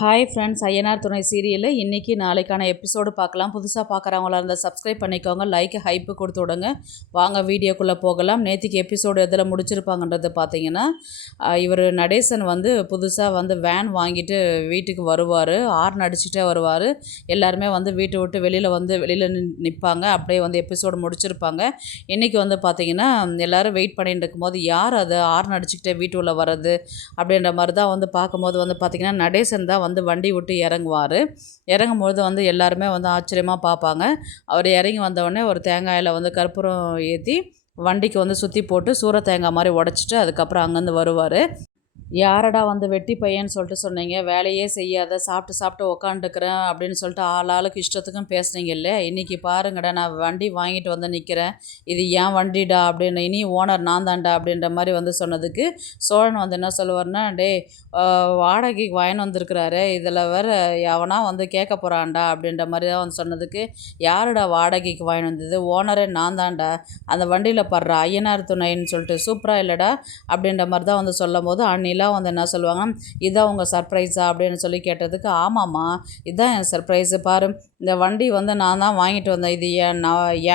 Hi friends, Ayyanar துணை சீரியலில் இன்றைக்கி நாளைக்கான எபிசோடு பார்க்கலாம். புதுசாக பார்க்குறவங்களா இருந்தால் சப்ஸ்கிரைப் பண்ணிக்கோங்க, லைக் ஹைப்பு கொடுத்து விடுங்க. வாங்க வீடியோக்குள்ளே போகலாம். நேற்றுக்கு எபிசோடு எதில் முடிச்சிருப்பாங்கன்றது பார்த்தீங்கன்னா, இவர் நடேசன் புதுசாக வேன் வாங்கிட்டு வீட்டுக்கு வருவார். ஹார்ன் அடிச்சுட்டே வருவார். எல்லாருமே வீட்டை விட்டு வெளியில் நிற்பாங்க. அப்படியே எபிசோடு முடிச்சிருப்பாங்க. இன்றைக்கி பார்த்தீங்கன்னா எல்லோரும் வெயிட் பண்ணிட்டு இருக்கும்போது யார் அது ஹார்ன் அடிச்சுக்கிட்டே வீட்டுக்குள்ளே வர்றது அப்படின்ற மாதிரி தான் பார்க்கும்போது பார்த்திங்கன்னா நடேசன் தான் வண்டி விட்டு இறங்குவார். இறங்கும்போது எல்லாருமே ஆச்சரியமாக பார்ப்பாங்க. அவர் இறங்கி வந்தவுடனே ஒரு தேங்காயில் கற்பூரம் ஏற்றி வண்டிக்கு சுற்றி போட்டு சூற தேங்காய் மாதிரி உடச்சிட்டு அதுக்கப்புறம் அங்கேருந்து வருவார். யாரடா வெட்டி பையன்னு சொல்லிட்டு சொன்னீங்க, வேலையே செய்யாத சாப்பிட்டு சாப்பிட்டு உக்காந்துக்கிறேன் அப்படின்னு சொல்லிட்டு ஆளுக்கு இஷ்டத்துக்கும் பேசுனீங்க இல்லை, இன்றைக்கி பாருங்கடா நான் வண்டி வாங்கிட்டு நிற்கிறேன், இது ஏன் வண்டிடா அப்படின்னு, இனி ஓனர் நான் தான்டா அப்படின்ற மாதிரி சொன்னதுக்கு சோழன் என்ன சொல்லுவார்னா, டே வாடகைக்கு வாங்கின்னு வந்திருக்கிறாரு, இதில் வேறு எவனா கேட்க போகிறான்டா அப்படின்ற மாதிரி தான் சொன்னதுக்கு, யாருடா வாடகைக்கு வாங்கின்னு வந்தது, ஓனரே நான் தான்டா, அந்த வண்டியில் படுற ஐயனார் துணைன்னு சொல்லிட்டு சூப்பராக இல்லைடா அப்படின்ற மாதிரி தான் சொல்லும் போது அன்னில என்ன சொல்லுவாங்கன்னா, இதான் உங்கள் சர்ப்ரைஸா அப்படின்னு சொல்லி கேட்டதுக்கு, ஆமாம்மா இதுதான் என் சர்ப்ரைஸு பாரு, இந்த வண்டி நான் தான் வாங்கிட்டு வந்தேன், இது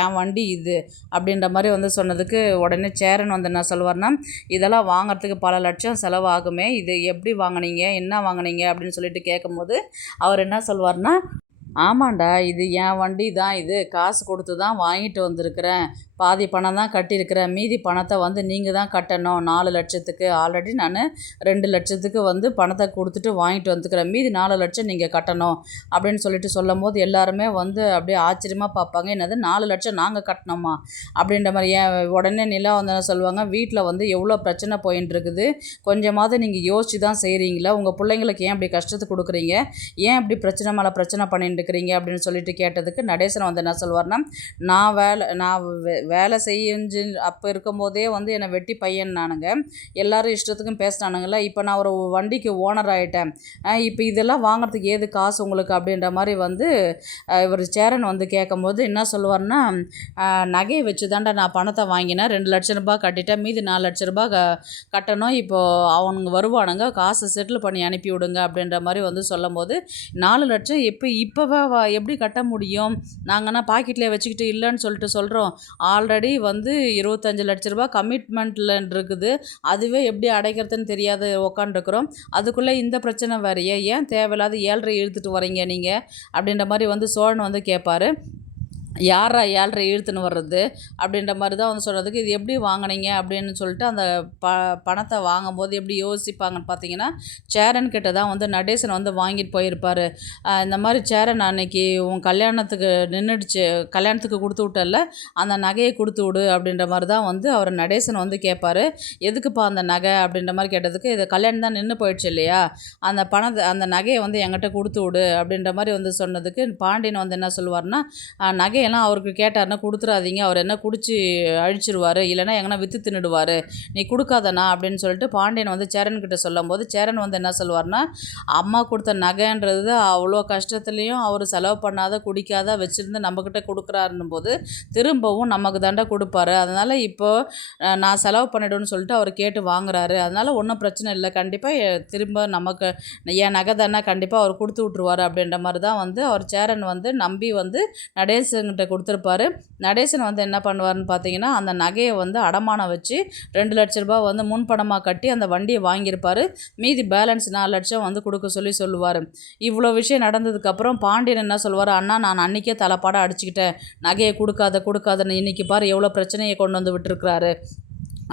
என் வண்டி இது அப்படின்ற மாதிரி சொன்னதுக்கு உடனே சேரன் என்ன சொல்லுவார்னா, இதெல்லாம் வாங்கிறதுக்கு பல லட்சம் செலவாகுமே, இது எப்படி வாங்கினீங்க என்ன வாங்கினீங்க அப்படின்னு சொல்லிட்டு கேட்கும்போது அவர் என்ன சொல்வார்னா, ஆமாண்டா இது என் வண்டி தான், இது காசு கொடுத்து தான் வாங்கிட்டு வந்திருக்கிறேன், பாதி பணம் தான் கட்டியிருக்கிறேன், மீதி பணத்தை நீங்கள் தான் கட்டணும், 4 லட்சத்துக்கு ஆல்ரெடி நான் 2 லட்சத்துக்கு பணத்தை கொடுத்துட்டு வாங்கிட்டு வந்துக்கிறேன், மீதி 4 லட்சம் நீங்கள் கட்டணும் அப்படின்னு சொல்லிட்டு சொல்லும் போது எல்லாருமே அப்படியே ஆச்சரியமாக பார்ப்பாங்க. என்னது 4 லட்சம் நாங்கள் கட்டணுமா அப்படின்ற மாதிரி. உடனே நிலா என்ன சொல்லுவாங்க, வீட்டில் எவ்வளோ பிரச்சனை போயின்னு இருக்குது, கொஞ்சமாவது நீங்கள் யோசிச்சு தான் செய்கிறீங்களா, உங்கள் பிள்ளைங்களுக்கு ஏன் இப்படி கஷ்டத்தை கொடுக்குறீங்க, ஏன் இப்படி பிரச்சனை மேலே பிரச்சனை பண்ணிட்டு இருக்கிறீங்க அப்படின்னு சொல்லிட்டு கேட்டதுக்கு நடேசன் என்ன சொல்வார்னா, நான் வேலை செஞ்சு அப்போ இருக்கும்போதே என்னை வெட்டி பையன் நானுங்க, எல்லோரும் இஷ்டத்துக்கும் பேசினானுங்கள, இப்போ நான் ஒரு வண்டிக்கு ஓனர் ஆகிட்டேன், இப்போ இதெல்லாம் வாங்குறதுக்கு ஏது காசு உங்களுக்கு அப்படின்ற மாதிரி இவர் சேரன் கேட்கும்போது என்ன சொல்லுவார்னா, நகையை வச்சு தாண்டா நான் பணத்தை வாங்கினேன், 2 லட்ச ரூபாய் கட்டிட்டேன், மீதி 4 லட்ச ரூபாய் கட்டணும், இப்போது அவனுங்க வருவானுங்க, காசை செட்டில் பண்ணி அனுப்பி விடுங்க அப்படின்ற மாதிரி சொல்லும் போது, 4 லட்சம் இப்போவே எப்படி கட்ட முடியும், நாங்கன்னா பாக்கெட்லேயே வச்சுக்கிட்டு இல்லைன்னு சொல்லிட்டு சொல்கிறோம், ஆல்ரெடி 25 லட்ச ரூபா கமிட்மெண்ட்டில் இருக்குது, அதுவே எப்படி அடைக்கிறதுன்னு தெரியாது உக்காண்டிருக்கிறோம், அதுக்குள்ளே இந்த பிரச்சனை வேறையே, ஏன் தேவையில்லாத 7.5 இழுத்துட்டு வரீங்க நீங்கள் அப்படின்ற மாதிரி சோழன் கேட்பார். யாரா 7.5 இழுத்துன்னு வர்றது அப்படின்ற மாதிரி தான் சொன்னதுக்கு, இது எப்படி வாங்கினீங்க அப்படின்னு சொல்லிட்டு அந்த பணத்தை வாங்கும்போது எப்படி யோசிப்பாங்கன்னு பார்த்தீங்கன்னா, சேரன் கிட்ட தான் நடேசன் வாங்கிட்டு போயிருப்பார். இந்த மாதிரி சேரன் அன்னைக்கு உன் கல்யாணத்துக்கு நின்றுடுச்சு, கல்யாணத்துக்கு கொடுத்து விட்டல, அந்த நகையை கொடுத்து விடு அப்படின்ற மாதிரி தான் அவர் நடேசன் கேட்பார். எதுக்குப்பா அந்த நகை அப்படின்ற மாதிரி கேட்டதுக்கு, இது கல்யாணம் தான் நின்று போயிடுச்சு இல்லையா, அந்த பணத்தை அந்த நகையை என்கிட்ட கொடுத்து விடு அப்படின்ற மாதிரி சொன்னதுக்கு பாண்டியன் என்ன சொல்லுவார்னா, நகையை எல்லாம் அவருக்கு கேட்டார்னா கொடுத்துடாதீங்க, அவர் என்ன குடிச்சு அழிச்சிருவார், இல்லைனா எங்கன்னா விற்று தின்னுடுவார், நீ கொடுக்காதண்ணா அப்படின்னு சொல்லிட்டு பாண்டியன் சேரன்கிட்ட சொல்லும் போது சேரன் என்ன சொல்லுவார்னா, அம்மா கொடுத்த நகைன்றது அவ்வளோ கஷ்டத்துலேயும் அவர் செலவு பண்ணாத குடிக்காத வச்சுருந்து நம்மக்கிட்ட கொடுக்குறாருன்னும் போது திரும்பவும் நமக்கு தாண்டா கொடுப்பாரு, அதனால் இப்போது நான் செலவு பண்ணிவிடுன்னு சொல்லிட்டு அவர் கேட்டு வாங்குறாரு, அதனால் ஒன்றும் பிரச்சனை இல்லை, கண்டிப்பாக திரும்ப நமக்கு என் நகை தானே கண்டிப்பாக அவர் கொடுத்து விட்ருவார் அப்படின்ற மாதிரி தான் அவர் சேரன் நம்பி நடேசன் கொடுத்துருப்பாரு. நடேசன் என்ன பண்ணுவார்னு பார்த்தீங்கன்னா, அந்த நகையை அடமானம் வச்சு 2 லட்ச ரூபாய் முன்பணமாக கட்டி அந்த வண்டியை வாங்கியிருப்பார். மீதி பேலன்ஸ் 4 லட்சம் கொடுக்க சொல்லுவார். இவ்வளோ விஷயம் நடந்ததுக்கப்புறம் பாண்டியன் என்ன சொல்லுவார், அண்ணா நான் அன்றைக்கே தலைப்பாடாக அடிச்சுக்கிட்டேன், நகையை கொடுக்காதன்னு, இன்றைக்கி பாரு எவ்வளோ பிரச்சனையை கொண்டு விட்டுருக்குறாரு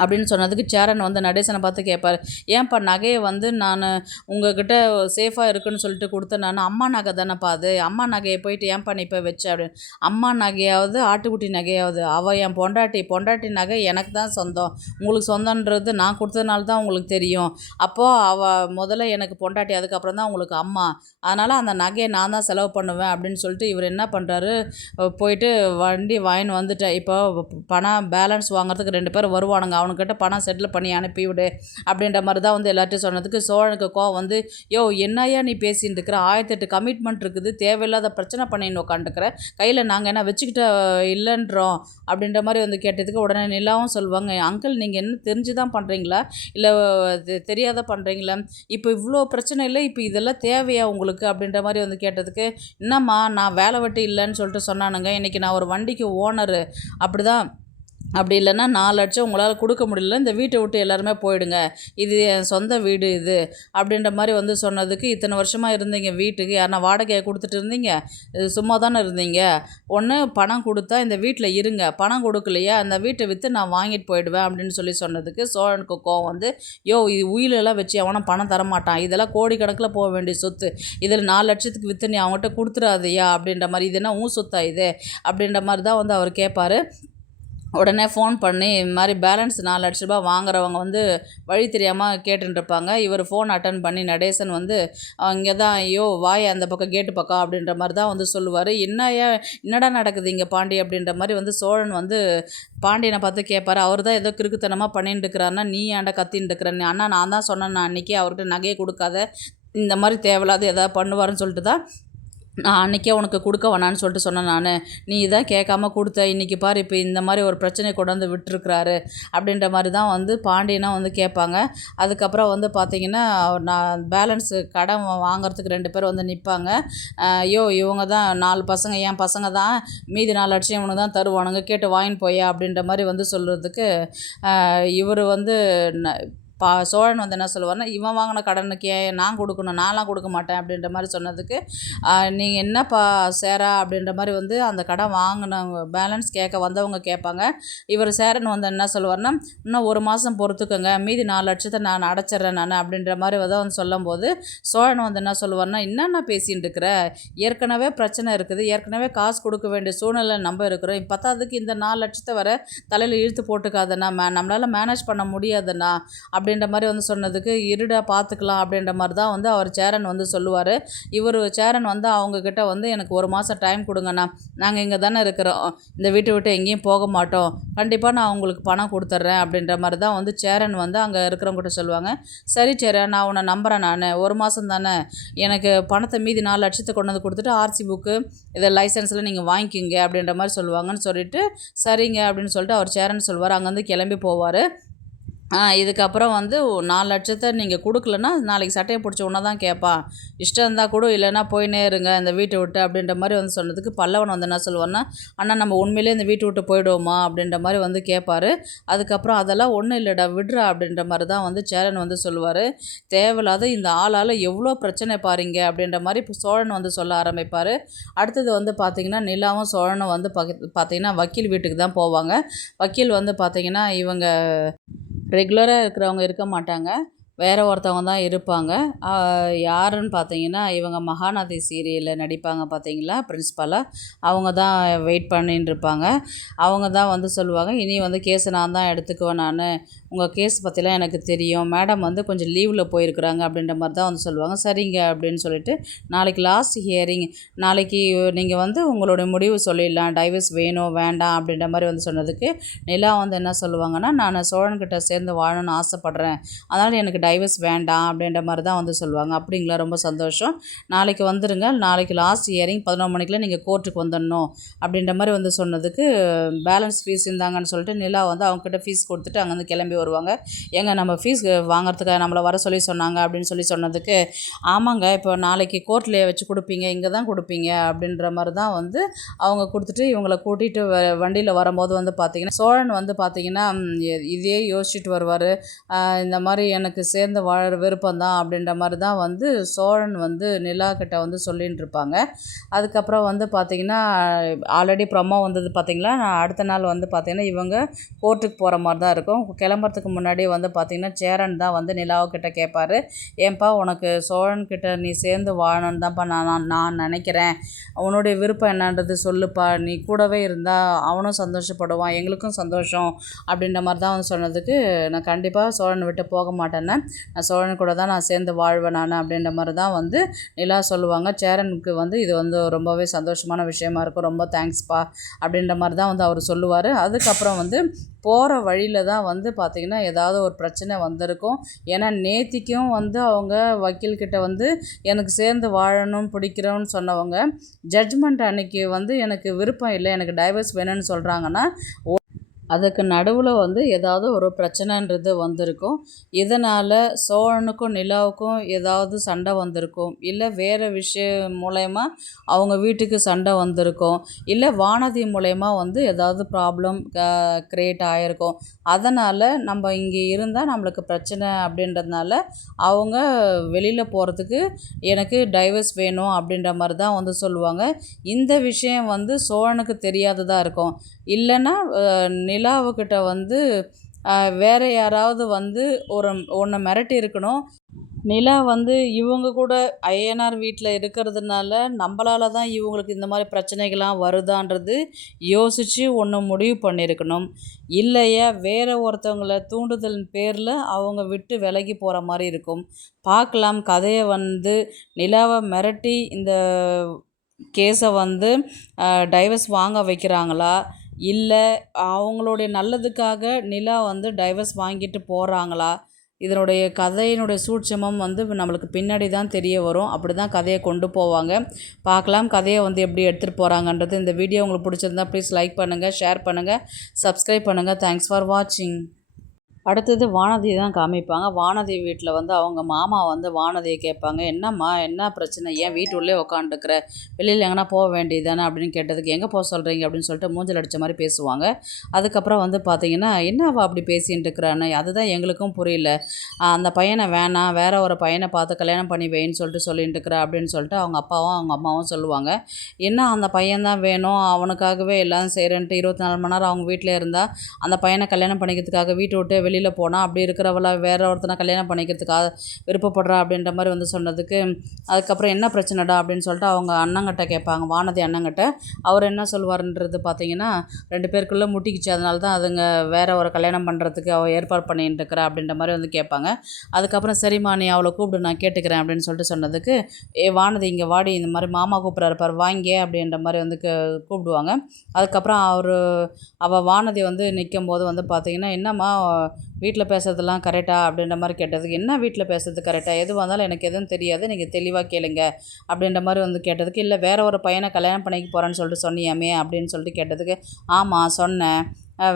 அப்படின்னு சொன்னதுக்கு சேரன் நடேசனை பார்த்து கேட்பார், ஏன்ப்பா நகையை நான் உங்ககிட்ட சேஃபாக இருக்குன்னு சொல்லிட்டு கொடுத்தேன், நான் அம்மா நகை தானேப்பா அது, அம்மா நகையை போயிட்டு ஏன்ப்பா நீ இப்போ வச்ச அப்படின்னு, அம்மா நகையாவது ஆட்டுக்குட்டி நகையாவது அவள் என் பொண்டாட்டி நகை எனக்கு தான் சொந்தம், உங்களுக்கு சொந்தன்றது நான் கொடுத்ததுனால தான் உங்களுக்கு தெரியும், அப்போது அவள் முதல்ல எனக்கு பொண்டாட்டி, அதுக்கப்புறம் தான் உங்களுக்கு அம்மா, அதனால் அந்த நகையை நான் தான் செலவு பண்ணுவேன் அப்படின்னு சொல்லிட்டு இவர் என்ன பண்ணுறாரு, போயிட்டு வண்டி வாங்கின்னு வந்துட்டேன், இப்போ பணம் பேலன்ஸ் வாங்குறதுக்கு 2 பேர் வருவானுங்க, அவனுக்கிட்ட பணம் செட்டில் பண்ணி அனுப்பிவிடு அப்படின்ற மாதிரி தான் வந்து எல்லார்ட்டையும் சொன்னதுக்கு சோழனுக்கு கோவம் வந்து, யோ என்னையா நீ பேசின்னு இருக்கிற, 1008 கமிட்மெண்ட் இருக்குது, தேவையில்லாத பிரச்சனை பண்ணின்னு உட்காந்துக்கிற, கையில் நாங்கள் என்ன வச்சுக்கிட்ட இல்லைன்றோம் அப்படின்ற மாதிரி வந்து கேட்டதுக்கு உடனே நிலாவும் சொல்லுவாங்க, அங்கிள் நீங்கள் என்ன தெரிஞ்சு தான் பண்ணுறீங்களா இல்லை தெரியாத பண்ணுறீங்களா, இப்போ இவ்வளோ பிரச்சனை இல்லை, இப்போ இதெல்லாம் தேவையா உங்களுக்கு அப்படின்ற மாதிரி வந்து கேட்டதுக்கு, என்னம்மா நான் வேலை வெட்டி இல்லைன்னு சொல்லிட்டு சொன்னானுங்க, இன்றைக்கி நான் ஒரு வண்டிக்கு ஓனரு, அப்படி தான், அப்படி இல்லைன்னா 4 லட்சம் உங்களால் கொடுக்க முடியல, இந்த வீட்டை விட்டு எல்லாருமே போயிடுங்க, இது என் சொந்த வீடு இது அப்படின்ற மாதிரி வந்து சொன்னதுக்கு, இத்தனை வருஷமாக இருந்தீங்க வீட்டுக்கு யாருன்னா வாடகையை கொடுத்துட்டு இருந்தீங்க, இது சும்மா தானே இருந்தீங்க, ஒன்று பணம் கொடுத்தா இந்த வீட்டில் இருங்க, பணம் கொடுக்கலையா அந்த வீட்டை விற்று நான் வாங்கிட்டு போயிடுவேன் அப்படின்னு சொல்லி சொன்னதுக்கு சோழனுக்கு கோவம் வந்து, யோ இது உயிலெல்லாம் வச்சு அவனும் பணம் தரமாட்டான், இதெல்லாம் கோடிக்கணக்கில் போக வேண்டிய சொத்து, இதில் 4 லட்சத்துக்கு விற்று நீ அவங்ககிட்ட கொடுத்துடாதையா அப்படின்ற மாதிரி, இது என்ன ஊன் சொத்தா இது அப்படின்ற மாதிரி தான் வந்து அவர் கேட்பார். உடனே ஃபோன் பண்ணி இது மாதிரி பேலன்ஸ் 4 லட்ச ரூபா வாங்குறவங்க வந்து வழி தெரியாமல் கேட்டுருப்பாங்க. இவர் ஃபோன் அட்டன் பண்ணி நடேசன் வந்து இங்கே தான், ஐயோ வாய் அந்த பக்கம் கேட்டு பக்கம் அப்படின்ற மாதிரி தான் வந்து சொல்லுவார். என்னடா நடக்குது இங்கே பாண்டி அப்படின்ற மாதிரி வந்து சோழன் வந்து பாண்டியனை பார்த்து கேட்பார். அவர் தான் ஏதோ கிறுக்குத்தனமாக பண்ணிட்டு இருக்கிறாருன்னா, நீ ஏன்டா கத்தின்னு இருக்கிற, அண்ணா நான் தான் சொன்னேன், நான் அன்றைக்கி அவர்கிட்ட நகையை கொடுக்காத, இந்த மாதிரி தேவையில்லாத எதாவது பண்ணுவாருன்னு சொல்லிட்டு தான் நான் அன்றைக்கே உனக்கு கொடுக்க வேணான்னு சொல்லிட்டு சொன்னேன் நான், நீ தான் கேட்காம கொடுத்த, இன்றைக்கி பாரு இப்போ இந்த மாதிரி ஒரு பிரச்சனை கொண்டாந்து விட்டுருக்குறாரு அப்படின்ற மாதிரி தான் வந்து பாண்டியனா வந்து கேட்பாங்க. அதுக்கப்புறம் வந்து பார்த்திங்கன்னா நான் பேலன்ஸு கடன் வாங்குறதுக்கு 2 பேர் வந்து நிற்பாங்க. ஐயோ இவங்க தான் 4 பசங்க, என் பசங்க தான், மீதி 4 லட்சம் இவனு தான் தருவானுங்க, கேட்டு வாங்கின்னு போயா அப்படின்ற மாதிரி வந்து சொல்கிறதுக்கு இவர் வந்து சோழன் வந்து என்ன சொல்லுவார்னா, இவன் வாங்கின கடனுக்கு நான் கொடுக்கணும், நான்லாம் கொடுக்க மாட்டேன் அப்படின்ற மாதிரி சொன்னதுக்கு, நீங்கள் என்னப்பா சேரா அப்படின்ற மாதிரி வந்து அந்த கடன் வாங்கினவங்க பேலன்ஸ் கேட்க வந்தவங்க கேட்பாங்க. இவர் சேரன் வந்து என்ன சொல்லுவார்னா, இன்னும் 1 மாதம் பொறுத்துக்கோங்க, மீதி 4 லட்சத்தை நான் அடைச்சிட்றேன் நான் அப்படின்ற மாதிரி வந்து சொல்லும்போது, சோழன் வந்து என்ன சொல்லுவார்னா, என்னென்ன பேசின்னு இருக்கிற, ஏற்கனவே பிரச்சனை இருக்குது, ஏற்கனவே காசு கொடுக்க வேண்டிய சூழ்நிலை நம்ம இருக்கிறோம், இப்போ பத்தாவதுக்கு இந்த 4 லட்சத்தை வர தலையில் இழுத்து போட்டுக்காதண்ணா, நம்மளால் மேனேஜ் பண்ண முடியாதுண்ணா அப்படின்ற மாதிரி வந்து சொன்னதுக்கு, இருடா பார்த்துக்கலாம் அப்படின்ற மாதிரி தான் வந்து அவர் சேரன் வந்து சொல்லுவார். இவர் சேரன் வந்து அவங்கக்கிட்ட வந்து எனக்கு 1 மாதம் டைம் கொடுங்கண்ணா, நாங்கள் இங்கே தானே இருக்கிறோம், இந்த வீட்டை விட்டு எங்கேயும் போக மாட்டோம், கண்டிப்பாக நான் உங்களுக்கு பணம் கொடுத்துட்றேன் அப்படின்ற மாதிரி தான் வந்து சேரன் வந்து அங்கே இருக்கிறவங்ககிட்ட சொல்லுவாங்க. சரி சேரன், நான் உன்னை நம்புகிறேன், நான் 1 மாதம் தானே, எனக்கு பணத்தை மீதி 4 லட்சத்தை கொண்டு வந்து கொடுத்துட்டு ஆர்சி புக்கு இதை லைசன்ஸில் நீங்கள் வாங்கிக்கிங்க அப்படின்ற மாதிரி சொல்லுவாங்கன்னு சொல்லிட்டு, சரிங்க அப்படின்னு சொல்லிட்டு அவர் சேரன் சொல்லுவார். அங்கேருந்து கிளம்பி போவார். இதுக்கப்புறம் வந்து 4 லட்சத்தை நீங்கள் கொடுக்கலன்னா நாளைக்கு சட்டையை பிடிச்சி ஒன்றா தான் கேட்பான், இஷ்டம் இருந்தால் கூட, இல்லைன்னா போயினே இருங்க இந்த வீட்டை விட்டு அப்படின்ற மாதிரி வந்து சொன்னதுக்கு, பல்லவன் வந்து என்ன சொல்லுவார்னா, அண்ணா நம்ம உண்மையிலே இந்த வீட்டை விட்டு போயிடுவோமா அப்படின்ற மாதிரி வந்து கேட்பார். அதுக்கப்புறம் அதெல்லாம் ஒன்றும் இல்லைடா விட்றா அப்படின்ற மாதிரி தான் வந்து சேரன் வந்து சொல்லுவார். தேவையில்லாத இந்த ஆளால் எவ்வளோ பிரச்சனை பாருங்க அப்படின்ற மாதிரி இப்போ சோழன் வந்து சொல்ல ஆரம்பிப்பார். அடுத்தது வந்து பார்த்திங்கன்னா நிலாவும் சோழனும் வந்து பார்த்திங்கன்னா வக்கீல் வீட்டுக்கு தான் போவாங்க. வக்கீல் வந்து பார்த்திங்கன்னா இவங்க ரெகுலராக இருக்கிறவங்க இருக்க மாட்டாங்க, வேறு ஒருத்தவங்க தான் இருப்பாங்க. யாருன்னு பார்த்தீங்கன்னா இவங்க மகாநதி சீரியலில் நடிப்பாங்க பார்த்தீங்களா பிரின்ஸ்பலாக, அவங்க தான் வெயிட் பண்ணின்னு இருப்பாங்க. அவங்க தான் வந்து சொல்லுவாங்க, இனி வந்து கேஸை நான் தான் எடுத்துக்குவேன், நான் உங்கள் கேஸ் பற்றிலாம் எனக்கு தெரியும், மேடம் வந்து கொஞ்சம் லீவில் போயிருக்கிறாங்க அப்படின்ற மாதிரி தான் வந்து சொல்லுவாங்க. சரிங்க அப்படின்னு சொல்லிட்டு, நாளைக்கு லாஸ்ட் ஹியரிங், நாளைக்கு நீங்கள் வந்து உங்களுடைய முடிவு சொல்லிடலாம், டைவர்ஸ் வேணும் வேண்டாம் அப்படின்ற மாதிரி வந்து சொன்னதுக்கு, நிலா வந்து என்ன சொல்லுவாங்கன்னா, நான் சோழன்கிட்ட சேர்ந்து வாழணும்னு ஆசைப்பட்றேன், அதனால் எனக்கு டைவர்ஸ் வேண்டாம் அப்படின்ற மாதிரி தான் வந்து சொல்லுவாங்க. அப்படிங்களா, ரொம்ப சந்தோஷம், நாளைக்கு வந்துடுங்க, நாளைக்கு லாஸ்ட் ஹியரிங் 11 மணிக்கெலாம் நீங்கள் கோர்ட்டுக்கு வந்துடணும் அப்படின்ற மாதிரி வந்து சொன்னதுக்கு, பேலன்ஸ் ஃபீஸ் இருந்தாங்கன்னு சொல்லிட்டு நிலா வந்து அவங்கக்கிட்ட ஃபீஸ் கொடுத்துட்டு அங்கேருந்து கிளம்பி வருவாங்க. ஏங்க நம்ம ஃபீஸ் வாங்குறதுக்காக நம்மளை வர சொல்லி சொன்னாங்க அப்படின்னு சொல்லி சொன்னதுக்கு, ஆமாங்க இப்போ நாளைக்கு கோர்ட்லேயே வச்சு கொடுப்பீங்க, இங்கே தான் கொடுப்பீங்க அப்படின்ற மாதிரி தான் வந்து அவங்க கொடுத்துட்டு இவங்களை கூட்டிகிட்டு வண்டியில் வரும்போது வந்து பார்த்திங்கன்னா சோழன் வந்து பார்த்திங்கன்னா இதே யோசிச்சுட்டு வருவார். இந்த மாதிரி எனக்கு சேர்ந்து வாழற விருப்பம் தான் அப்படின்ற மாதிரி தான் வந்து சோழன் வந்து நிலா கிட்ட வந்து சொல்லின்னு இருப்பாங்க. அதுக்கப்புறம் வந்து பார்த்திங்கன்னா ஆல்ரெடி ப்ரொமோ வந்தது பார்த்திங்களா, அடுத்த நாள் வந்து பார்த்திங்கன்னா இவங்க கோர்ட்டுக்கு போகிற மாதிரி தான் இருக்கும். கிளம்புறதுக்கு முன்னாடி வந்து பார்த்திங்கன்னா சேரன் தான் வந்து நிலாவுக்கிட்ட கேட்பார், ஏன்பா உனக்கு சோழன்கிட்ட நீ சேர்ந்து வாழணுன்னு தான்ப்பா நான் நினைக்கிறேன், உன்னுடைய விருப்பம் என்னன்றது சொல்லுப்பா, நீ கூடவே இருந்தால் அவனும் சந்தோஷப்படுவான், எங்களுக்கும் சந்தோஷம் அப்படின்ற மாதிரி தான் வந்து சொன்னதுக்கு, நான் கண்டிப்பாக சோழனை விட்டு போக மாட்டேன்னு, நான் சோழன் கூட தான் நான் சேர்ந்து வாழ்வேன் நான் அப்படின்ற மாதிரி தான் வந்து நிலா சொல்லுவாங்க. சேரனுக்கு வந்து இது வந்து ரொம்பவே சந்தோஷமான விஷயமா இருக்கும், ரொம்ப தேங்க்ஸ்ப்பா அப்படின்ற மாதிரி தான் வந்து அவர் சொல்லுவார். அதுக்கப்புறம் வந்து போகிற வழியில் தான் வந்து பார்த்திங்கன்னா ஏதாவது ஒரு பிரச்சனை வந்திருக்கும். ஏன்னா நேத்திக்கும் வந்து அவங்க வக்கீல்கிட்ட வந்து எனக்கு சேர்ந்து வாழணும் பிடிக்கிறோன்னு சொன்னவங்க ஜட்ஜ்மெண்ட் அன்னைக்கு வந்து எனக்கு விருப்பம் இல்லை, எனக்கு டைவர்ஸ் வேணும்னு சொல்கிறாங்கன்னா அதுக்கு நடுவில் வந்து ஏதாவது ஒரு பிரச்சனைன்றது வந்திருக்கும். இதனால் சோழனுக்கும் நிலாவுக்கும் ஏதாவது சண்டை வந்திருக்கும், இல்லை வேறு விஷயம் மூலயமா அவங்க வீட்டுக்கு சண்டை வந்திருக்கும், இல்லை வானதி மூலயமா வந்து ஏதாவது ப்ராப்ளம் க்ரியேட் ஆகிருக்கும். அதனால் நம்ம இங்கே இருந்தால் நம்மளுக்கு பிரச்சனை அப்படின்றதுனால அவங்க வெளியில் போகிறதுக்கு எனக்கு டைவர்ஸ் வேணும் அப்படின்ற மாதிரி தான் வந்து சொல்லுவாங்க. இந்த விஷயம் வந்து சோழனுக்கு தெரியாததாக இருக்கும். இல்லைன்னா நிலாவுக்கிட்ட வந்து வேறு யாராவது வந்து ஒன்றை மிரட்டி இருக்கணும். நிலா வந்து இவங்க கூட ஐயனார் வீட்டில் இருக்கிறதுனால நம்மளால தான் இவங்களுக்கு இந்த மாதிரி பிரச்சனைகள்லாம் வருதான்றது யோசித்து ஒன்று முடிவு பண்ணியிருக்கணும். இல்லையா வேறு ஒருத்தவங்கள தூண்டுதல் பேரில் அவங்க விட்டு விலகி போகிற மாதிரி இருக்கும். பார்க்கலாம், கதையை வந்து நிலாவை மிரட்டி இந்த கேஸை வந்து டைவர்ஸ் வாங்க வைக்கிறாங்களா, இல்லை அவங்களுடைய நல்லதுக்காக நிலா வந்து டைவர்ஸ் வாங்கிட்டு போகிறாங்களா, இதனுடைய கதையினுடைய சூட்சமம் வந்து நம்மளுக்கு பின்னாடி தான் தெரிய வரும். அப்படி தான் கதையை கொண்டு போவாங்க. பார்க்கலாம் கதையை வந்து எப்படி எடுத்துகிட்டு போகிறாங்கன்றது. இந்த வீடியோ உங்களுக்கு பிடிச்சிருந்தா ப்ளீஸ் லைக் பண்ணுங்கள், ஷேர் பண்ணுங்கள், சப்ஸ்கிரைப் பண்ணுங்கள். தேங்க்ஸ் ஃபார் வாட்சிங். அடுத்தது வானதி தான் காமிப்பாங்க. வானதி வீட்டில் வந்து அவங்க மாமா வந்து வானதியை கேட்பாங்க, என்னம்மா என்ன பிரச்சனை, ஏன் வீட்டுள்ளே உக்காந்துருக்குற, வெளியில் எங்கன்னா போக வேண்டியது தானே அப்படின்னு கேட்டதுக்கு, எங்கே போக சொல்கிறீங்க அப்படின்னு சொல்லிட்டு மூஞ்சல் அடித்த மாதிரி பேசுவாங்க. அதுக்கப்புறம் வந்து பார்த்திங்கன்னா, என்னவா அப்படி பேசிகிட்டு இருக்கிறான்னு அதுதான் எங்களுக்கும் புரியல, அந்த பையனை வேணாம் வேற ஒரு பையனை பார்த்து கல்யாணம் பண்ணி வைன்னு சொல்லிட்டு இருக்கிற அப்படின்னு சொல்லிட்டு அவங்க அப்பாவும் அவங்க அம்மாவும் சொல்லுவாங்க. என்ன அந்த பையன்தான் வேணும், அவனுக்காகவே எல்லாம் செய்கிறேன்ட்டு 24 மணி நேரம் அவங்க வீட்டில் இருந்தால் அந்த பையனை கல்யாணம் பண்ணிக்கிறதுக்காக வீட்டை விட்டு வெளியில் போனால் அப்படி இருக்கிறவள வேற ஒருத்தனை கல்யாணம் பண்ணிக்கிறதுக்காக விருப்பப்படுறா அப்படின்ற மாதிரி வந்து சொன்னதுக்கு, அதுக்கப்புறம் என்ன பிரச்சனைடா அப்படின்னு சொல்லிட்டு அவங்க அண்ணங்கிட்ட கேட்பாங்க, வானதி அண்ணங்கிட்ட. அவர் என்ன சொல்லுவார்ன்றது பார்த்தீங்கன்னா, 2 பேருக்குள்ளே முட்டிக்கிச்சு, அதனால தான் அதுங்க வேற ஒரு கல்யாணம் பண்ணுறதுக்கு அவள் ஏற்பாடு பண்ணிட்டு இருக்கிறா அப்படின்ற மாதிரி வந்து கேட்பாங்க. அதுக்கப்புறம் சரிம்மா நீ அவளை கூப்பிடு நான் கேட்டுக்கிறேன் அப்படின்னு சொல்லிட்டு சொன்னதுக்கு, வானதி இங்கே வாடி, இந்த மாதிரி மாமா கூப்பிட்றாரு பாரு வாங்க அப்படின்ற மாதிரி வந்து கூப்பிடுவாங்க. அதுக்கப்புறம் அவள் வானதி வந்து நிற்கும் போது வந்து பார்த்திங்கன்னா, என்னம்மா வீட்டில் பேசுறதெல்லாம் கரெக்டா அப்படின்ற மாதிரி கேட்டதுக்கு, என்ன வீட்டில் பேசுறது கரெக்டாக, எதுவாக இருந்தாலும் எனக்கு எதுவும் தெரியாது, நீங்கள் தெளிவாக கேளுங்க அப்படின்ற மாதிரி வந்து கேட்டதுக்கு, இல்லை வேற ஒரு பையனை கல்யாணம் பண்ணிக்க போகிறேன்னு சொல்லிட்டு சொன்னியாமே அப்படின்னு சொல்லிட்டு கேட்டதுக்கு, ஆமாம் சொன்னேன்,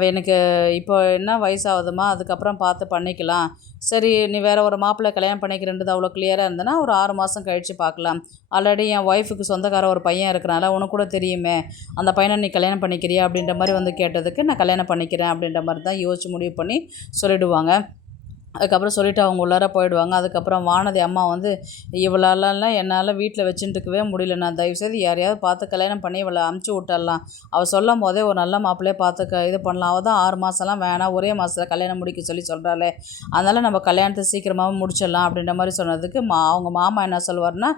எனக்கு இப்போ என்ன வயசாகுதுமா, அதுக்கப்புறம் பார்த்து பண்ணிக்கலாம், சரி நீ வேறு ஒரு மாப்பிள்ளை கல்யாணம் பண்ணிக்கிறன்றது அவ்வளோ கிளியராக இருந்தேன்னா ஒரு 6 மாதம் கழித்து பார்க்கலாம், ஆல்ரெடி என் ஒய்ஃபுக்கு சொந்தக்கார ஒரு பையன் இருக்கிறனால உனக்கு கூட தெரியுமே, அந்த பையனை நீ கல்யாணம் பண்ணிக்கிறியா அப்படின்ற மாதிரி வந்து கேட்டதுக்கு, நான் கல்யாணம் பண்ணிக்கிறேன் அப்படின்ற மாதிரி தான் யோசிச்சு முடிவு பண்ணி சொல்லிவிடுவாங்க. அதுக்கப்புறம் சொல்லிவிட்டு அவங்க உள்ளார போயிடுவாங்க. அதுக்கப்புறம் வானதி அம்மா வந்து, இவளாலலாம் என்னால் வீட்டில் வச்சுட்டு இருக்கவே முடியல, நான் தயவுசெய்து யாரையாவது பார்த்து கல்யாணம் பண்ணி இவளை அமுச்சு விட்டுடலாம், அவள் சொல்லும் போதே ஒரு நல்ல மாப்பிள்ளையே பார்த்து இது பண்ணலாம், அவள் தான் 6 மாதம்லாம் வேணாம் ஒரே மாதத்தில் கல்யாணம் முடிக்க சொல்கிறாளே, அதனால் நம்ம கல்யாணத்தை சீக்கிரமாக முடிச்சிடலாம் அப்படின்ற மாதிரி சொன்னதுக்கு அவங்க மாமா என்ன சொல்லுவார்னா,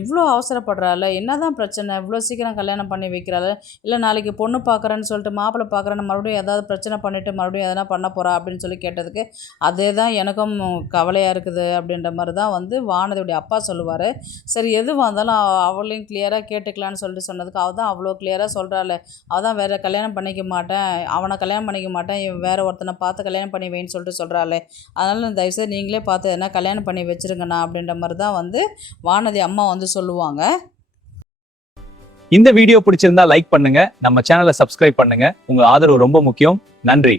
இவ்வளோ அவசரப்படுறாள், என்ன தான் பிரச்சனை, இவ்வளோ சீக்கிரம் கல்யாணம் பண்ணி வைக்கிறாள், இல்லை நாளைக்கு பொண்ணு பார்க்குறேன்னு சொல்லிட்டு மாப்பிள்ளை பார்க்குறேன்னு மறுபடியும் ஏதாவது பிரச்சனை பண்ணிவிட்டு மறுபடியும் எதனா பண்ண போகிறா அப்படின்னு சொல்லி கேட்டதுக்கு, அதே தான் எனக்கும் கவலையாக இருக்குது அப்படின்ற மாதிரி தான் வந்து வானதியுடைய அப்பா சொல்லுவார். சரி எதுவாக இருந்தாலும் அவளையும் கிளியராக கேட்டுக்கலான்னு சொல்லிட்டு சொன்னதுக்கு, அவள் தான் அவ்வளோ கிளியராக சொல்கிறாள், அவள் தான் வேறு கல்யாணம் பண்ணிக்க மாட்டேன், அவனை கல்யாணம் பண்ணிக்க மாட்டேன், வேறு ஒருத்தனை பார்த்து கல்யாணம் பண்ணி வைன்னு சொல்லிட்டு சொல்கிறாள், அதனால் தயவுசெய்து நீங்களே பார்த்து எதனா கல்யாணம் பண்ணி வச்சுருங்கண்ணா அப்படின்ற மாதிரி தான் வந்து வானதி அம்மா வந்து சொல்லுவாங்க. இந்த வீடியோ பிடிச்சிருந்தா லைக் பண்ணுங்க, நம்ம சேனலை சப்ஸ்கிரைப் பண்ணுங்க, உங்க ஆதரவு ரொம்ப முக்கியம். நன்றி.